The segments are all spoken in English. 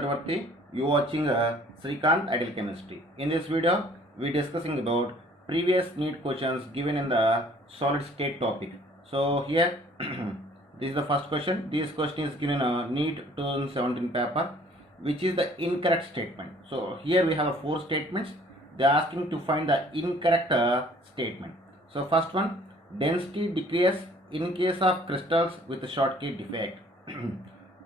Tatavarthi. You watching Srikanth Ideal Chemistry. In this video, we discussing about previous NEET questions given in the solid state topic. So here, this is the first question. This question is given a NEET 2017 paper, which is the incorrect statement. So here we have four statements. They are asking to find the incorrect statement. So first one, density decreases in case of crystals with a Schottky defect.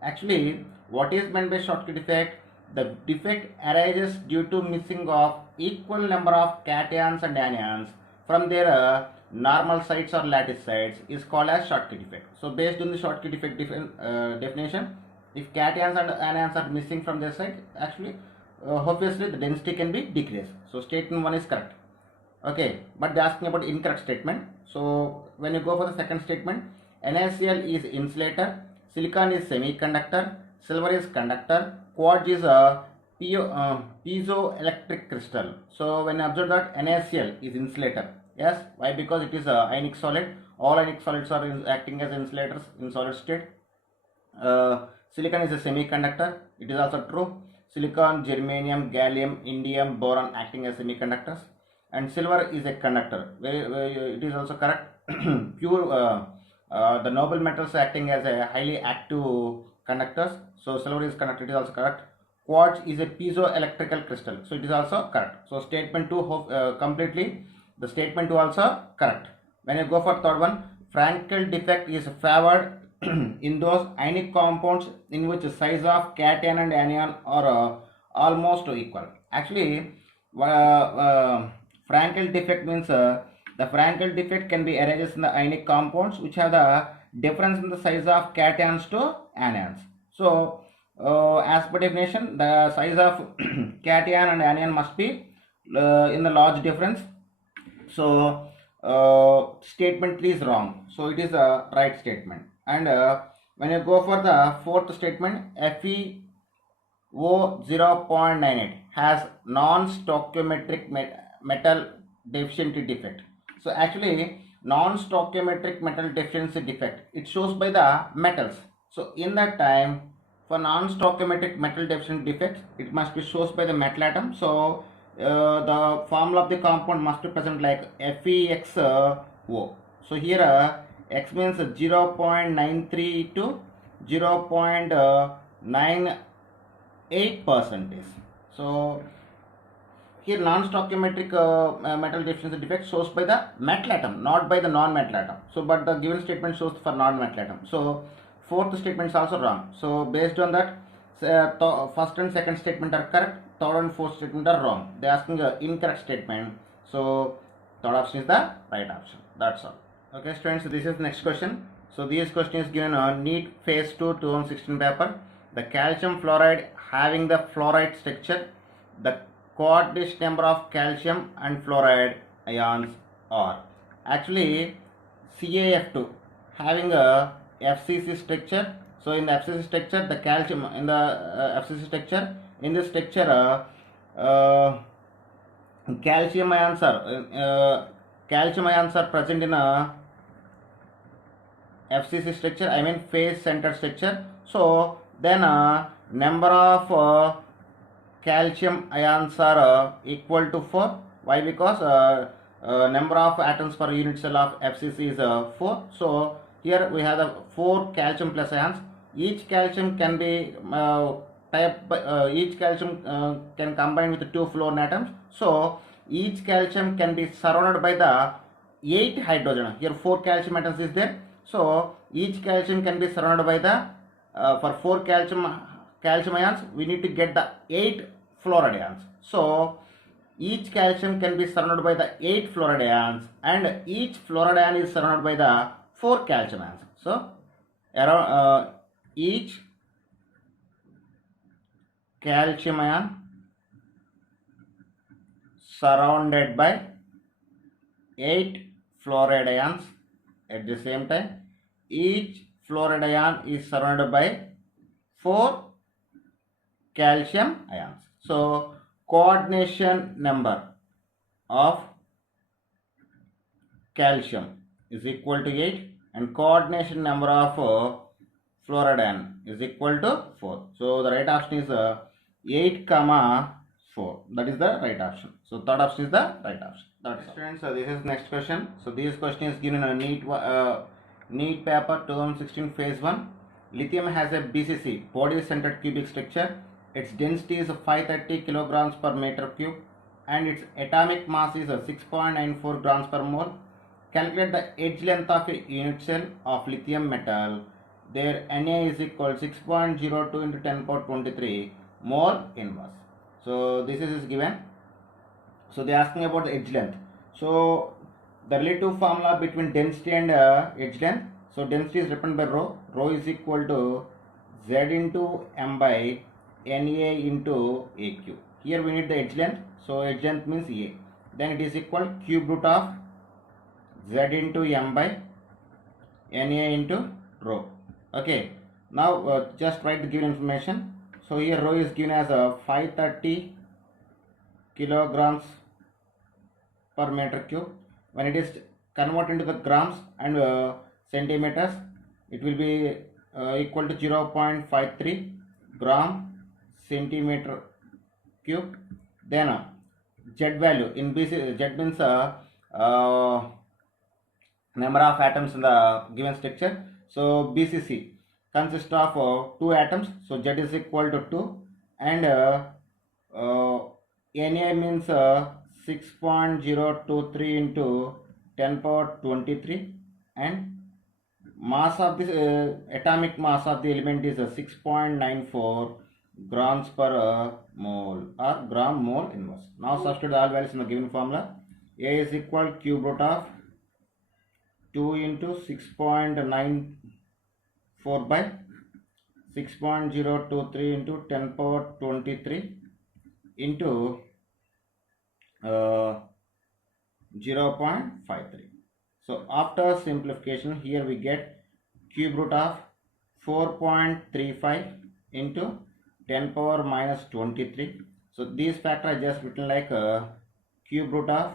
Actually, what is meant by Schottky defect? The defect arises due to missing of equal number of cations and anions from their normal sites or lattice sites is called as Schottky defect. So based on the Schottky defect definition, if cations and anions are missing from their site, actually obviously the density can be decreased. So statement 1 is correct. Okay, but they are asking about incorrect statement. So when you go for the second statement, NaCl is insulator, silicon is semiconductor, silver is conductor, quartz is a piezoelectric crystal. So when you observe that NaCl is insulator, yes, why? Because it is a ionic solid. All ionic solids are acting as insulators in solid state. Silicon is a semiconductor. It is also true. Silicon, germanium, gallium, indium, boron acting as semiconductors. And silver is a conductor. It is also correct. The noble metals acting as a highly active conductors. So silver is conductor. It is also correct. Quartz is a piezoelectrical crystal. So it is also correct. So statement 2 completely. The statement 2 also correct. When you go for third one, Frankel defect is favored in those ionic compounds in which the size of cation and anion are almost equal. Actually, Frankel defect means the Frankel defect can be arranged in the ionic compounds which have the difference in the size of cations to anions. So, as per definition, the size of cation and anion must be in the large difference. So, statement 3 is wrong. So, it is a right statement. And when you go for the fourth statement, FeO 0.98 has non-stoichiometric metal deficiency defect. So actually, non-stoichiometric metal deficiency defect, it shows by the metals. So in that time, for non-stoichiometric metal deficiency defects, it must be shown by the metal atom. So the formula of the compound must be present like FeXO. So here X means 0.93 to 0.98 percentage. So here non-stoichiometric metal deficiency defect shows by the metal atom, not by the non-metal atom. So but the given statement shows for non-metal atom. So fourth statement is also wrong. So based on that, first and second statement are correct, third and fourth statement are wrong. They are asking an incorrect statement. So third option is the right option. That's all. Okay students, this is the next question. So this question is given on NEET phase 2 2016 paper. The calcium fluoride having the fluoride structure, the coordinate number of calcium and fluoride ions are. Actually CaF2 having a FCC structure. So in the FCC structure, the calcium in the FCC structure, in this structure calcium ions are present in a FCC structure, I mean phase center structure. So then number of calcium ions are equal to 4. Why? Because number of atoms per unit cell of FCC is 4. So here we have the 4 calcium plus ions. Each calcium can be each calcium can combine with 2 fluorine atoms. So each calcium can be surrounded by the 8 hydrogen. Here 4 calcium atoms is there. So each calcium can be surrounded by the for 4 calcium ions, we need to get the 8 fluoride ions. So each calcium can be surrounded by the 8 fluoride ions, and each fluoride ion is surrounded by the 4 calcium ions. So around each calcium ion surrounded by 8 fluoride ions. At the same time, each fluoride ion is surrounded by 4 calcium ions. So coordination number of calcium is equal to 8 and coordination number of fluoride is equal to 4. So the right option is 8 comma 4. That is the right option. So third option is the right option. That's students. This is next question. So this question is given in a NEET paper 2016 phase 1. Lithium has a BCC, body centered cubic structure. Its density is 530 kilograms per meter cube and its atomic mass is 6.94 grams per mole. Calculate the edge length of a unit cell of lithium metal. Their Na is equal to 6.02 into 10 power 23 mole inverse. So this is given. So they are asking about the edge length. So the relative formula between density and edge length. So density is represented by rho. Rho is equal to Z into M by Na into Aq. Here we need the edge length. So edge length means A. Then it is equal to cube root of Z into M by Na into rho. Okay. Now just write the given information. So here rho is given as 530 kilograms per meter cube. When it is converted into the grams and centimeters, it will be equal to 0.53 gram centimeter cube. Then Z value in BC, Z means number of atoms in the given structure. So BCC consists of 2 atoms. So Z is equal to 2 and Na means 6.023 into 10 power 23 and mass of this atomic mass of the element is 6.94 grams per mole or gram mole inverse. Now substitute all values in the given formula. A is equal to cube root of 2 into 6.94 by 6.023 into 10 power 23 into 0.53. So after simplification, here we get cube root of 4.35 into 10 power minus 23. So these factor I just written like cube root of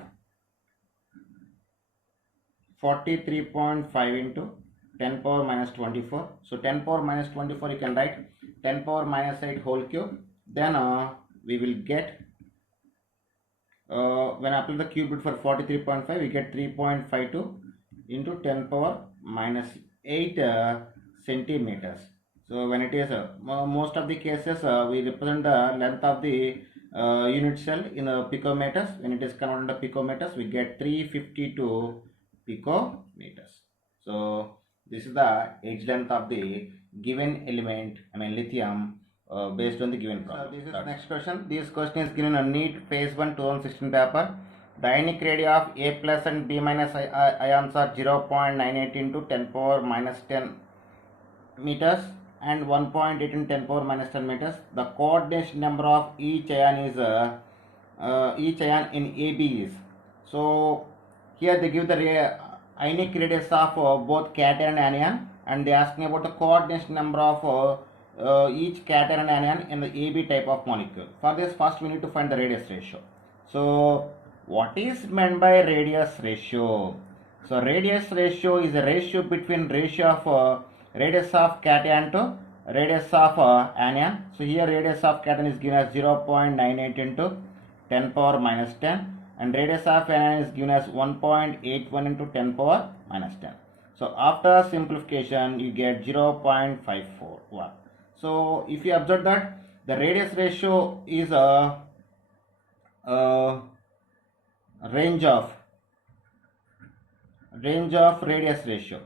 43.5 into 10 power minus 24. So 10 power minus 24 you can write 10 power minus 8 whole cube. Then we will get when I apply the cube root for 43.5 we get 3.52 into 10 power minus 8 centimeters. So when it is most of the cases we represent the length of the unit cell in picometers. When it is converted to picometers we get 352 picometers. So this is the edge length of the given element, lithium, based on the given problem. So this is next question. This question is given on NEET phase 1 2016 paper. The ionic radii of A plus and B minus ions are 0.98 into 10 power minus 10 meters and 1.8 into 10 power minus 10 meters. The coordination number of each ion is each ion in AB is. So here they give the ionic radius of both cation and anion, and they asking about the coordination number of each cation and anion in the AB type of molecule. For this, first we need to find the radius ratio. So what is meant by radius ratio? So radius ratio is a ratio between ratio of radius of cation to radius of anion. So here radius of cation is given as 0.98 into 10 power minus 10 and radius of anion is given as 1.81 into 10 power minus 10. So after simplification you get 0.541. So if you observe that the radius ratio is a range of radius ratio.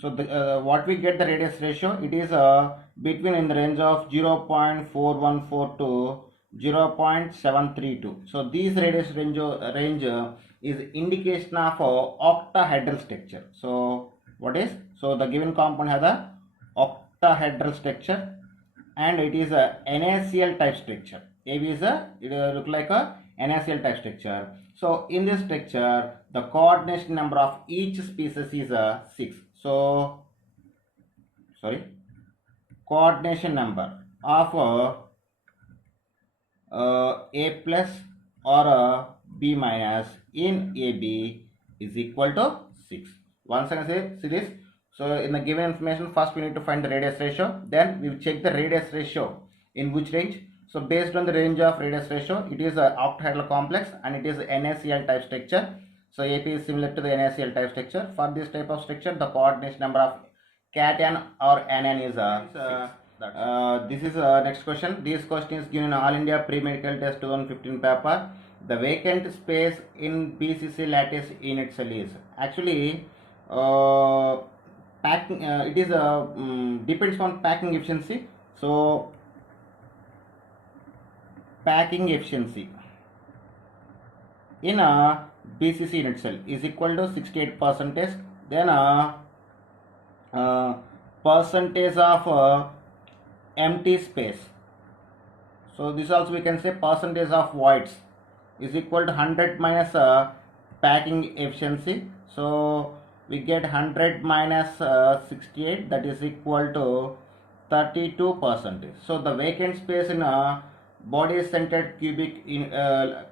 So what we get the radius ratio, it is between in the range of 0.414 to 0.732. So this radius range is indication of octahedral structure. So what is? So the given compound has a octahedral structure and it is a NaCl type structure. AB is it look like a NaCl type structure. So in this structure the coordination number of each species is 6. So coordination number of A plus or B minus in AB is equal to 6. Once again say this, So in the given information, first we need to find the radius ratio. Then we will check the radius ratio in which range. So based on the range of radius ratio, it is a octahedral complex and it is NaCl type structure. So AP is similar to the NaCl type structure. For this type of structure, the coordination number of cation or anion is 6. This is next question. This question is given in All India Pre-Medical Test 2015 paper. The vacant space in BCC lattice unit cell is actually packing. It is depends on packing efficiency. So packing efficiency in a BCC unit cell is equal to 68%. Then percentage of empty space. So this also we can say percentage of voids is equal to 100 minus packing efficiency. So we get 100 minus 68, that is equal to 32%. So the vacant space in a body centered cubic in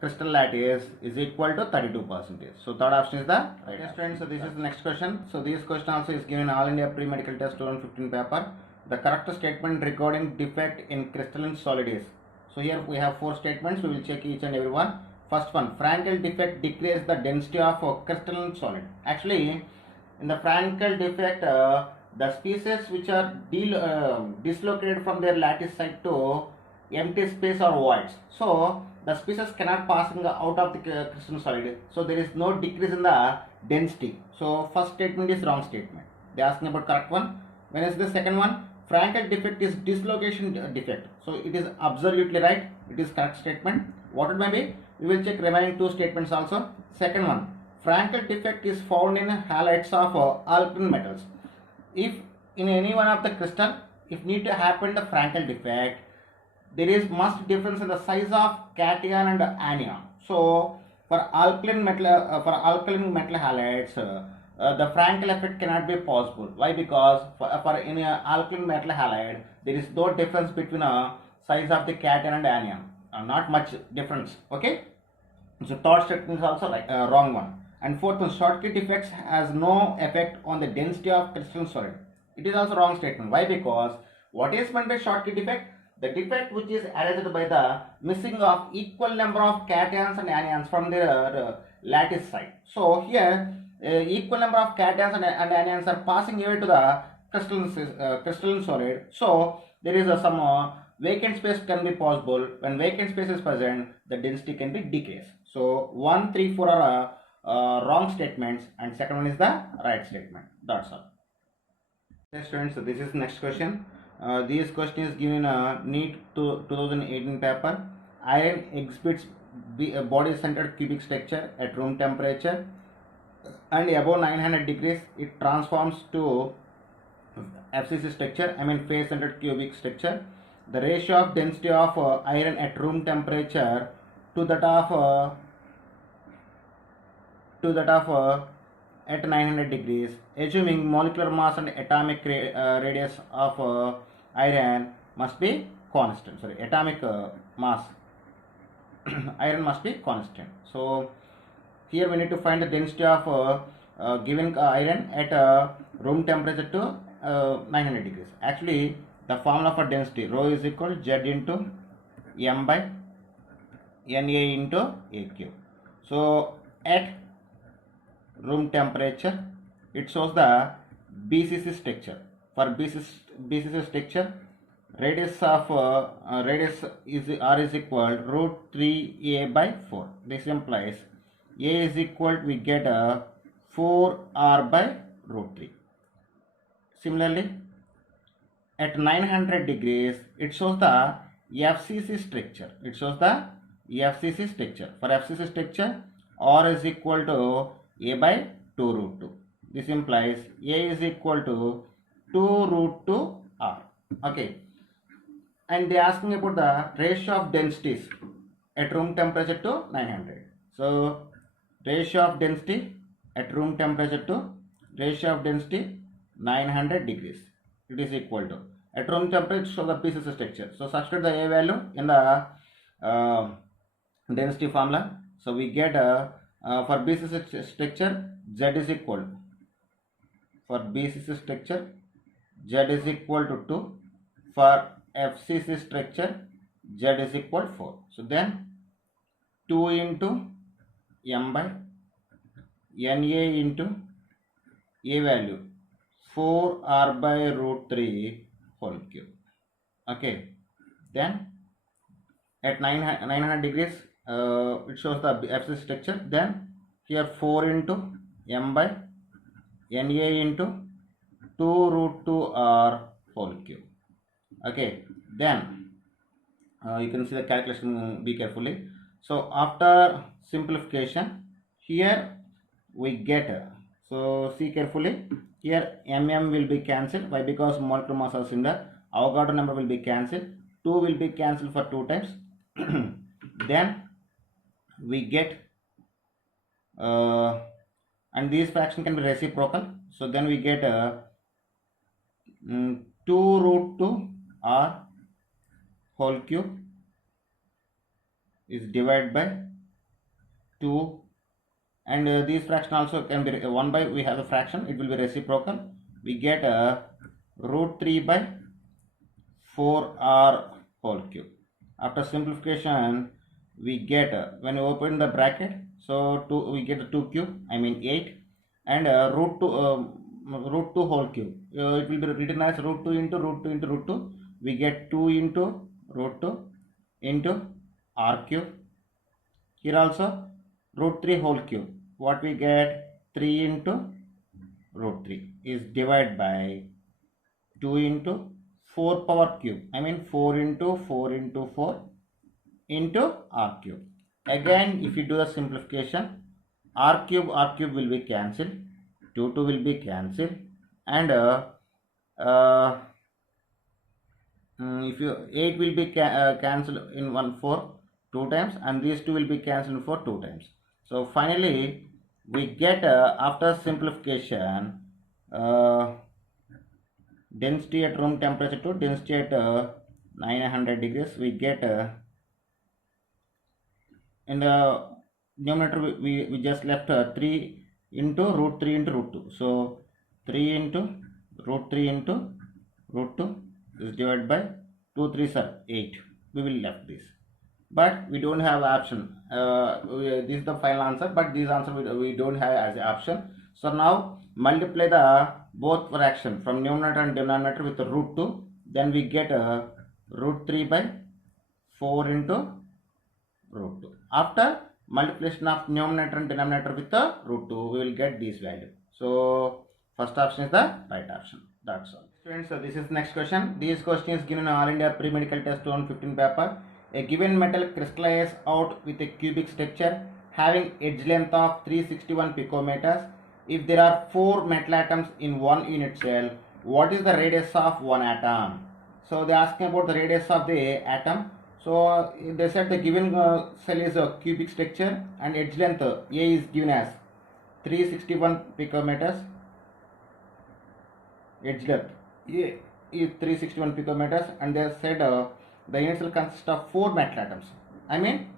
crystal lattice is equal to 32%. So third option is the right. Yes friends, so this is the next question. So this question also is given All India Pre-Medical Test 2015 paper. The correct statement regarding defect in crystalline solid is. So here we have 4 statements. We will check each and every one. First one, Frankel defect decreases the density of a crystalline solid. Actually, in the Frankel defect, the species which are dislocated from their lattice site to empty space or voids. So the species cannot passing out of the crystalline solid. So there is no decrease in the density. So first statement is wrong statement. They are asking about correct one. When is the second one? Frankel defect is dislocation defect. So it is absolutely right. It is correct statement. What it may be? We will check remaining 2 statements also. Second one, Frankel defect is found in halides of alkaline metals. If in any one of the crystal, if need to happen the Frankel defect, there is much difference in the size of cation and anion. So for alkaline metal halides, the Frankel effect cannot be possible. Why? Because for in a alkaline metal halide, there is no difference between a size of the cation and anion. Not much difference. Okay. So third statement is also like wrong one. And fourth one, Schottky defects has no effect on the density of crystalline solid. It is also wrong statement. Why? Because what is meant by Schottky defect? The defect which is arised by the missing of equal number of cations and anions from their lattice site. So here equal number of cations and anions are passing away to the crystalline solid. So there is some vacant space can be possible. When vacant space is present, the density can be decreased. So 1, 3, 4 are wrong statements, and second one is the right statement. That's all. Okay, students, so this is next question. This question is given a NEET 2018 paper. Iron exhibits body centered cubic structure at room temperature, and above 900 degrees it transforms to FCC structure, phase centered cubic structure. The ratio of density of iron at room temperature to that of at 900 degrees, assuming molecular mass and atomic radius of iron must be constant. Sorry, atomic mass iron must be constant. So here we need to find the density of given iron at room temperature to 900 degrees. Actually, the formula for density, rho is equal to Z into M by Na into Aq. So at room temperature, it shows the BCC structure. For BCC structure, radius of radius is R is equal root 3a by 4. This implies A is equal, we get 4r by root 3. Similarly, at 900 degrees, it shows the FCC structure. It shows the FCC structure. For FCC structure, R is equal to A by 2 root 2. This implies A is equal to 2 root 2 R. Okay. And they are asking about the ratio of densities at room temperature to 900. So, ratio of density at room temperature to ratio of density 900 degrees. It is equal to at room temperature, so the BCC structure. So substitute the A value in the density formula. So we get for BCC structure Z is equal For BCC structure, Z is equal to 2. For FCC structure, Z is equal to 4. So then 2 into M by NA into A value 4R by root 3 whole cube. Okay. Then at 900 degrees, it shows the FCC structure. Then here 4 into M by NA into 2 root 2 R whole cube. Okay. Then you can see the calculation, be carefully. So after simplification, here we get, so see carefully, here mm will be cancelled. Why? Because molecular mass are similar. Avogadro number will be cancelled. 2 will be cancelled for 2 times. Then we get and these fraction can be reciprocal. So then we get 2 root 2 R whole cube is divided by 2, and these fraction also can be 1 by, we have the fraction, it will be reciprocal. We get root 3 by 4R whole cube. After simplification, we get when we open the bracket, so 2, we get 2 cube, I mean 8, and root 2 whole cube. It will be written as root 2 into root 2 into root 2. We get 2 into root 2 into R cube. Here also root 3 whole cube. What we get? 3 into root 3 is divided by 2 into 4 power cube. I mean 4 into 4 into 4 into R cube. Again, if you do the simplification, R cube will be cancelled. 2 will be cancelled, and if you 8 will be cancelled in 2 times, and these 2 will be cancelled for 2 times. So finally we get after simplification, density at room temperature to density at 900 degrees, we get in the numerator we just left 3 into root 3 into root 2. So 3 into root 3 into root 2 is divided by 2 3s are 8. We will left this, but we don't have option. This is the final answer, but this answer we don't have as an option. So now multiply the both fraction from numerator and denominator with the root 2. Then we get root 3 by 4 into root 2. After multiplication of numerator and denominator with the root 2, we will get this value. So first option is the right option. That's all. Students, so this is next question. This question is given in All India Pre-Medical Test 2015 paper. A given metal crystallizes out with a cubic structure having edge length of 361 picometers. If there are 4 metal atoms in one unit cell, what is the radius of one atom? So they are asking about the radius of the atom. So they said the given cell is a cubic structure and edge length A is given as 361 picometers. Edge length A is 361 picometers, and they said the unit cell consists of 4 metal atoms. I mean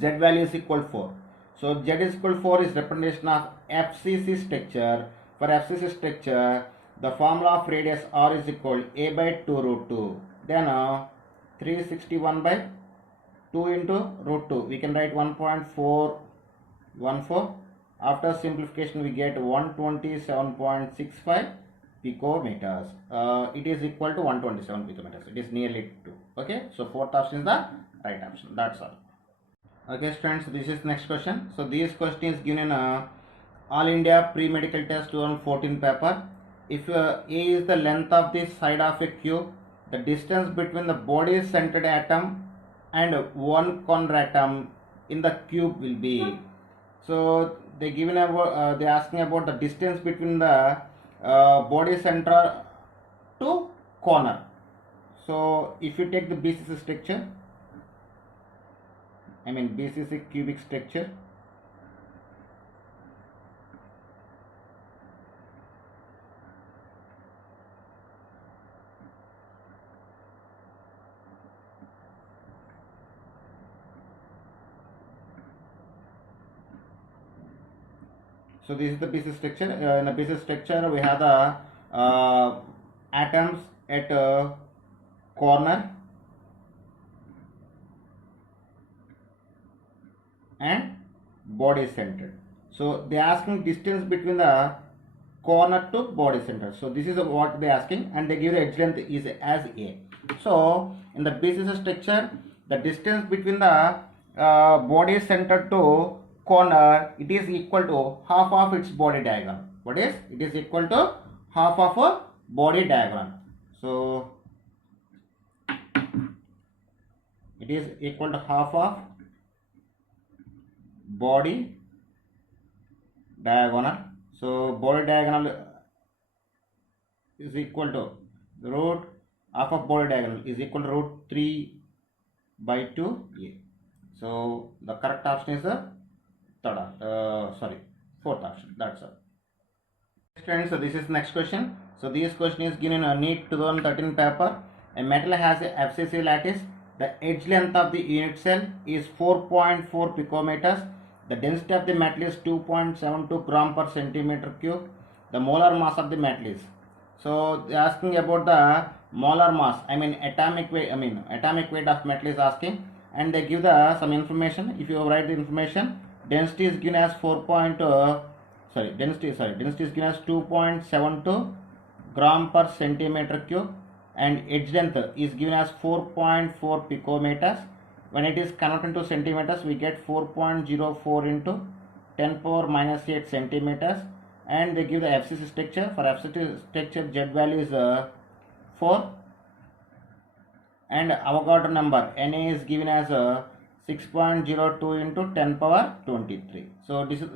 Z value is equal to 4. So Z is equal to 4 is representation of FCC structure. For FCC structure, the formula of radius R is equal to A by 2 root 2. Then 361 by 2 into root 2. We can write 1.414. After simplification, we get 127.65 picometers. It is equal to 127 picometers. It is nearly 2. Okay, so fourth option is the right option. That's all. Okay, students, this is next question. So this question is given in All India Pre-Medical Test 2014 paper. If A is the length of the side of a cube, the distance between the body centered atom and one corner atom in the cube will be. So they given about they asking about the distance between the body center to corner. So if you take the BCC structure, I mean BCC cubic structure, So this is the BC structure. In the BC structure, we have the atoms at corner and body center. So they are asking distance between the corner to body center. So this is what they are asking, and they give the edge length is as A. So in the BCC structure, the distance between the body center to corner, it is equal to half of its body diagonal. What is? It is equal to half of a body diagonal. So it is equal to half of body diagonal. So body diagonal is equal to root half of body diagonal is equal to root 3 by 2a. So the correct option is the fourth option. That's all. Friends, so this is next question. So this question is given in a NEET 2013 paper. A metal has a FCC lattice. The edge length of the unit cell is 4.4 picometers. The density of the metal is 2.72 gram per centimeter cube. The molar mass of the metal is. So they are asking about the molar mass. Atomic weight. Atomic weight of metal is asking, and they give the some information. If you write the information, density is given as density is given as 2.72 gram per centimeter cube, and edge length is given as 4.4 picometers. When it is converted to centimeters, we get 4.04 into 10 power minus 8 centimeters, and they give the FCC structure. For FCC structure, Z value is 4, and Avogadro number Na is given as 6.02 into 10 power 23. So this is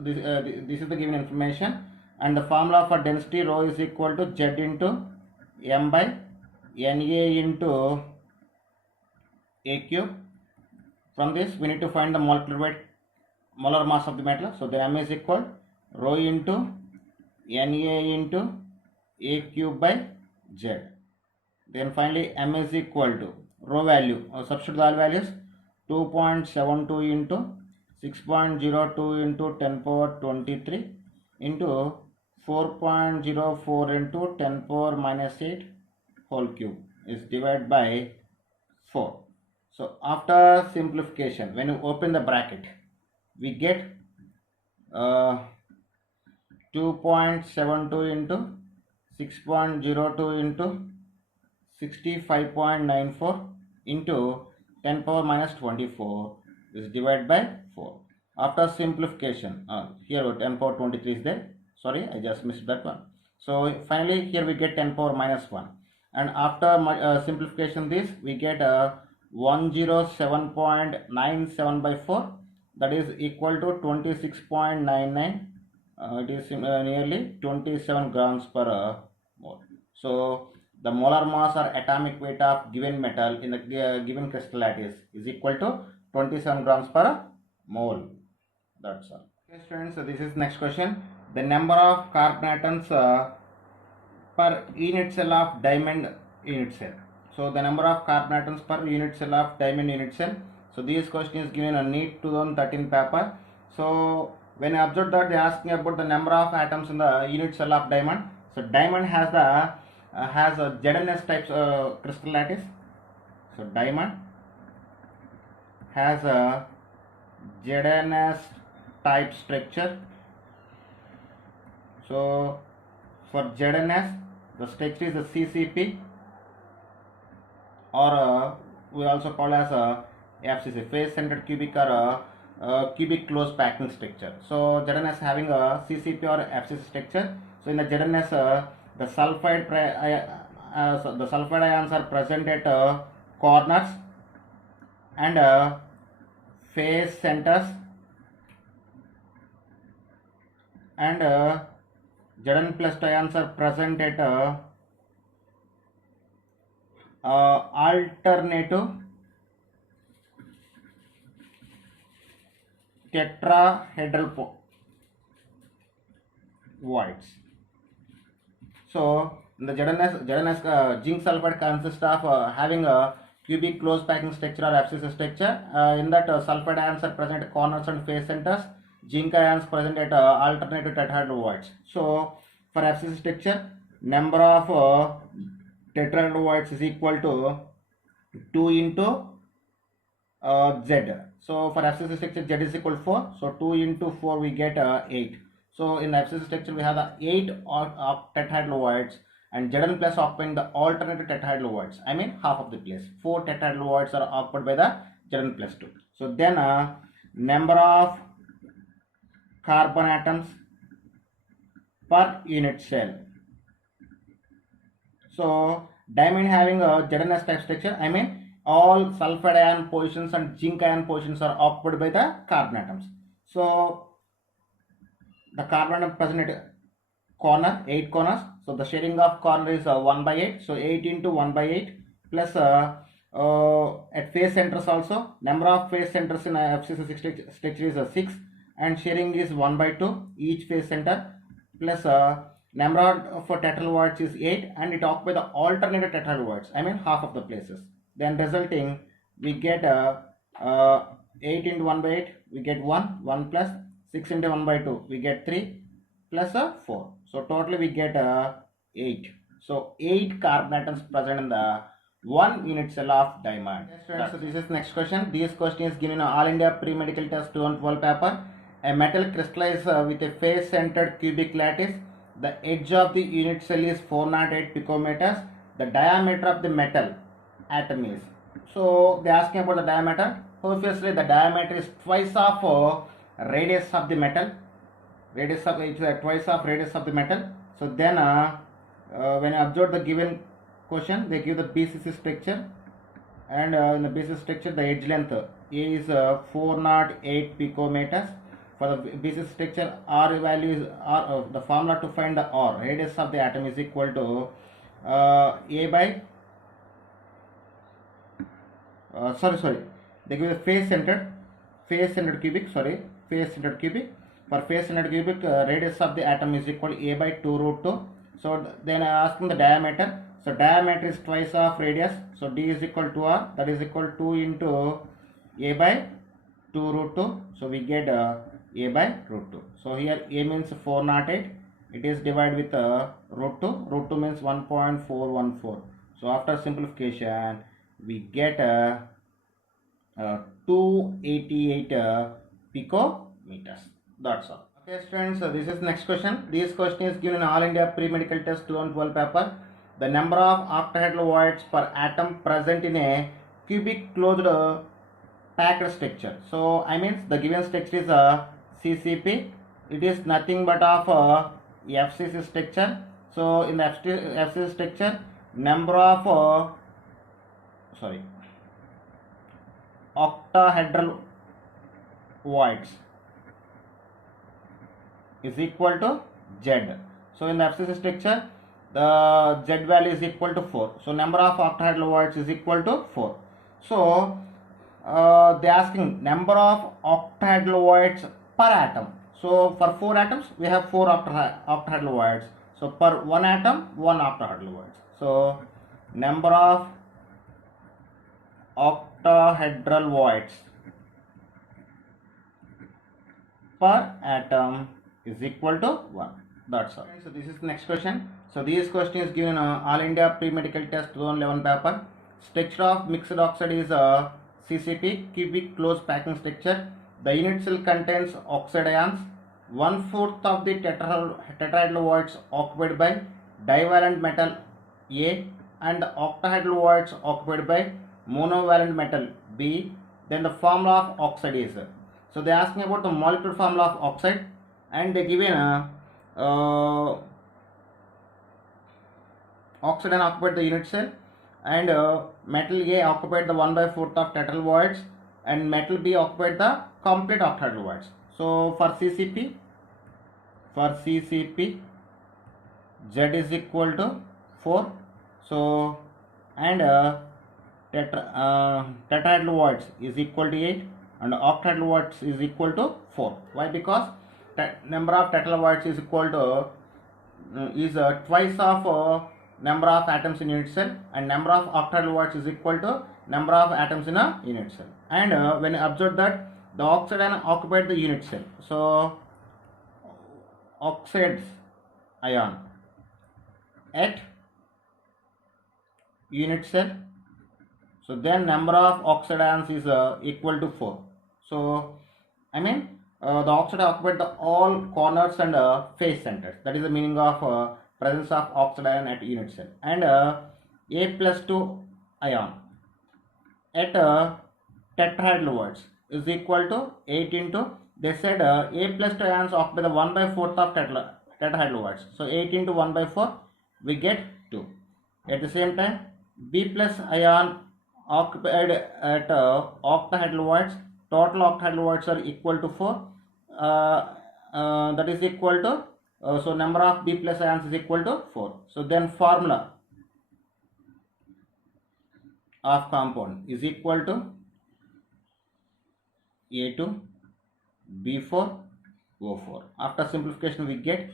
the given information, and the formula for density rho is equal to Z into M by Na into A cube. From this, we need to find the molar mass of the metal. So the M is equal rho into Na into A cube by Z. Then finally M is equal to rho value, substitute all values, 2.72 into 6.02 into 10 power 23 into 4.04 into 10 power minus 8 whole cube is divided by 4. So after simplification, when you open the bracket, we get 2.72 into 6.02 into 65.94 into 10 power minus 24 is divided by 4. After simplification, here 10 power 23 is there. Sorry, I just missed that one. So finally here we get 10 power minus 1. And after simplification this, we get 107.97 by 4, that is equal to 26.99. It is nearly 27 grams per mole. So the molar mass or atomic weight of given metal in the given crystal lattice is equal to 27 grams per mole. That's all. Okay students, so this is next question. The number of carbon atoms per unit cell of diamond unit cell. So the number of carbon atoms per unit cell of diamond unit cell. So this question is given on NEET 2013 paper. So when I observed that they are asking about the number of atoms in the unit cell of diamond. So diamond has the has a ZNS types crystal lattice. So diamond has a ZNS type structure. So for ZNS, the structure is a CCP, or we also call as a FCC, phase centered cubic, or cubic closed packing structure. So ZNS having a CCP or FCC structure. So in the ZNS, the sulfide ions are present at corners and phase centers, and Zn plus ions are present at alternative tetrahedral voids. So the ZNS zinc sulfide consists of having a cubic closed packing structure or FCC structure. In that sulfide ions are present at corners and phase centers. zinc ions present at alternative tetrahedral voids. So for FCC structure, number of tetrahedral voids is equal to 2 into Z. So for FCC structure, Z is equal to 4. So 2 into 4 we get 8. So in the FCC structure we have the 8 tetrahedral voids, and Zn plus occupying the alternative tetrahedral voids. I mean half of the place. 4 tetrahedral voids are occupied by the Zn plus 2. So then number of carbon atoms per unit cell. So diamond having a ZnS type structure, I mean all sulfide ion positions and zinc ion positions are occupied by the carbon atoms. So the carbon atom present at corner, 8 corners. So the sharing of corner is 1 by 8. So 8 into 1 by 8 plus at face centers also, number of face centers in FCC structure is 6, and sharing is 1 by 2 each face center, plus number of tetrahedral voids is 8, and it occupies the alternative tetrahedral voids, I mean half of the places. Then resulting we get 8 into 1 by 8 we get 1 plus 6 into 1 by 2 we get 3 plus 4. So totally we get 8. So 8 carbon atoms present in the 1 unit cell of diamond. Yes, friends, so this is next question. This question is given in All India Pre-Medical Test 2012 paper. A metal crystallized with a face-centered cubic lattice. The edge of the unit cell is 408 picometers. The diameter of the metal atom is. So they are asking about the diameter. Obviously the diameter is twice of radius of the metal. Radius of twice of radius of the metal. So then when you observe the given question, they give the BCC structure, and in the BCC structure the edge length is 408 picometers. For the BCC structure, R value is R. The formula to find the R, radius of the atom, is equal to A by they give the face centered cubic. Face centered cubic. For face centered cubic, radius of the atom is equal to A by 2 root 2. So then asking the diameter. So diameter is twice of radius. So D is equal to R. That is equal to 2 into A by 2 root 2. So we get A by root 2. So here A means 408. It is divided with root 2. Root 2 means 1.414. So after simplification, we get 288 picometers. That's all. Okay, students. So this is next question. This question is given in All India Pre-Medical Test 2012 paper. The number of octahedral voids per atom present in a cubic closed packed structure. So I mean the given structure is a CCP. It is nothing but of FCC structure. So in the FCC structure, number of octahedral voids is equal to Z. So in the FCC structure, the Z value is equal to 4. So number of octahedral voids is equal to 4. So they are asking number of octahedral voids per atom. So for 4 atoms we have 4 octahedral voids. So per 1 atom 1 octahedral voids. So number of octahedral voids per atom is equal to 1. That's all. So this is the next question. So this question is given All India Pre-Medical Test 2011 paper. Structure of mixed oxide is CCP, cubic closed packing structure. The unit cell contains oxide ions. 1/4 of the tetrahedral voids occupied by divalent metal A, and the octahedral voids occupied by monovalent metal B. Then the formula of oxide is. So they are asking about the molecular formula of oxide, and they given oxide ion occupied the unit cell, and metal A occupied the 1/4 of tetrahedral voids, and metal B occupied the complete octahedral voids. So for CCP, Z is equal to 4. So and tetrahedral voids is equal to 8, and octahedral voids is equal to 4. Why? Because number of tetrahedral voids is equal to twice of number of atoms in unit cell, and number of octahedral voids is equal to number of atoms in a unit cell. And when you observe that the oxide ion occupied the unit cell. So oxides ion at unit cell. So then number of oxide ions is equal to 4. So I mean the oxide occupied the all corners and face centers. That is the meaning of presence of oxide ion at unit cell. And A+2 ion at tetrahedral words is equal to 8 into, they said A+2 ions occupy the 1/4 of tetrahedral words. So 8 into 1/4 we get 2. At the same time B plus ion occupied at octahedral words, total octahedral words are equal to 4. That is equal to so number of B plus ions is equal to 4. So then formula of compound is equal to A2 B4 O4. After simplification we get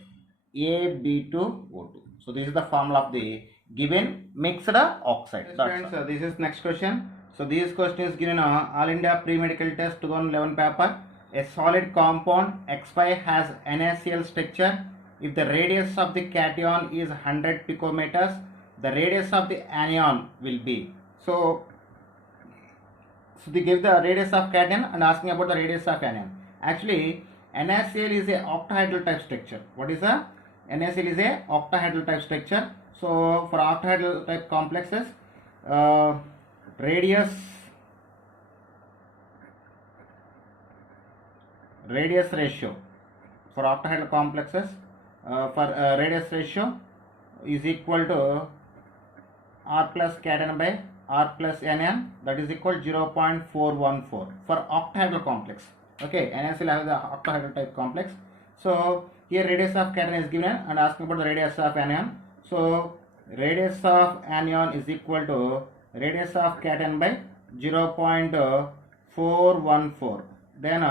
AB2O2. So this is the formula of the given mixed oxide. Yes, friends, this is next question. So this question is given All India Pre-Medical Test 2011 paper. A solid compound X5 has NaCl structure. If the radius of the cation is 100 picometers, the radius of the anion will be. So they give the radius of cation and asking about the radius of anion. Actually, NaCl is a octahedral type structure. What is a NaCl is a octahedral type structure. So for octahedral type complexes, radius ratio for octahedral complexes radius ratio is equal to R plus cation by R plus Nn, that is equal to 0.414 for octahedral complex. Okay, NaCl has the octahedral type complex. So here radius of cation is given and asking about the radius of anion. So radius of anion is equal to radius of cation by 0.414. Then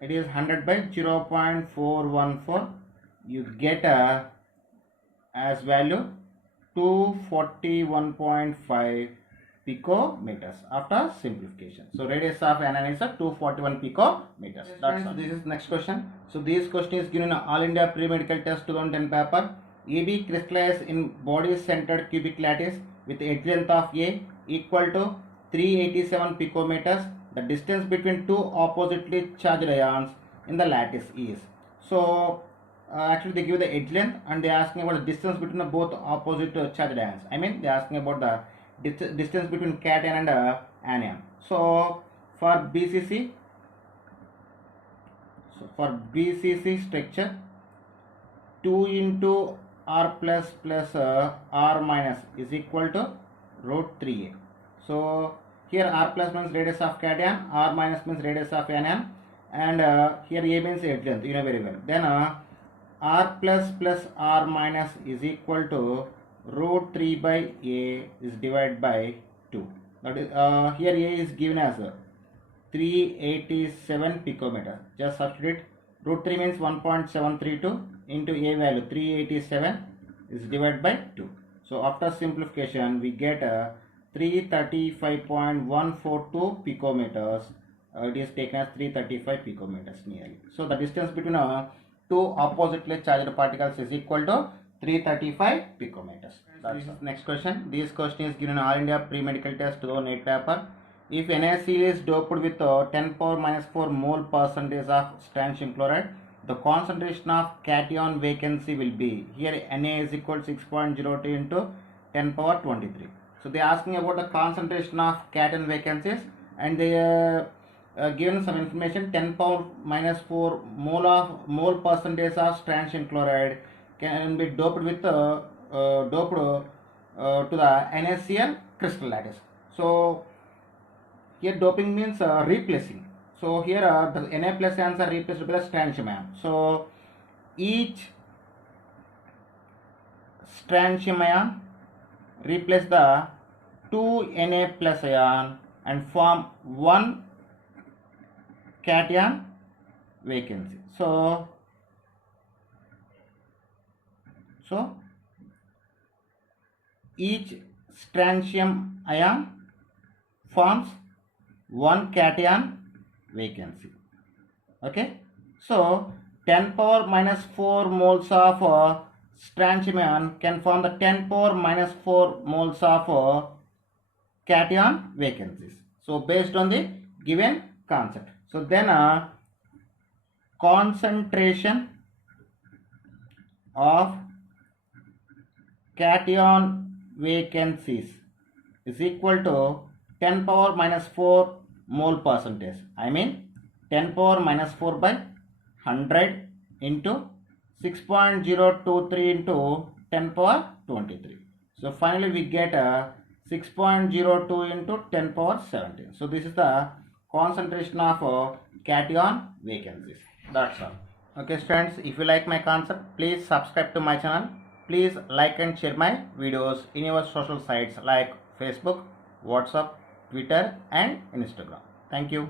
it is 100 by 0.414. You get as value 241.5 picometers after simplification. So radius of anion is 241 picometers. That's all. This is next question. So this question is given All India Pre-Medical Test 2010 paper. AB crystallized in body centered cubic lattice with edge length of A equal to 387 picometers. The distance between two oppositely charged ions in the lattice is. So actually they give the edge length and they are asking about the distance between the both opposite charged ions. I mean they are asking about the distance between cation and anion. So for BCC structure, 2 into R plus R minus is equal to root 3a. So here R plus means radius of cation, R minus means radius of anion, and here A means edge length, you know very well. Then R plus R minus is equal to root 3 by A is divided by 2. That is here A is given as 387 picometer. Just substitute. Root 3 means 1.732 into A value 387 is divided by 2. So after simplification we get 335.142 picometers. It is taken as 335 picometers nearly. So the distance between two oppositely charged particles is equal to 335 picometers. That's next question. This question is given All India Pre-Medical Test 2008 paper. If NaCl is doped with 10 power minus 4 mole percentage of strontium chloride, the concentration of cation vacancy will be, here Na is equal to 6.02 into 10 power 23. So they are asking about the concentration of cation vacancies and they given some information. 10 power minus 4 mole percentage of strontium chloride can be doped with to the NaCl crystal lattice. So here doping means replacing. So here the Na plus ions are replaced by the strontium ion. So each strontium ion replace the 2 Na plus ion and form one cation vacancy. So each strontium ion forms one cation vacancy. Okay, so 10 power minus 4 moles of strontium can form the 10 power minus 4 moles of cation vacancies. So based on the given concept. So then concentration of cation vacancies is equal to 10 power minus 4 mole percentage. I mean 10 power minus 4 by 100 into 6.023 into 10 power 23. So finally we get 6.02 into 10 power 17. So this is the concentration of cation vacancies. That's all. Okay students, if you like my concept, please subscribe to my channel. Please like and share my videos in your social sites like Facebook, WhatsApp, Twitter and Instagram. Thank you.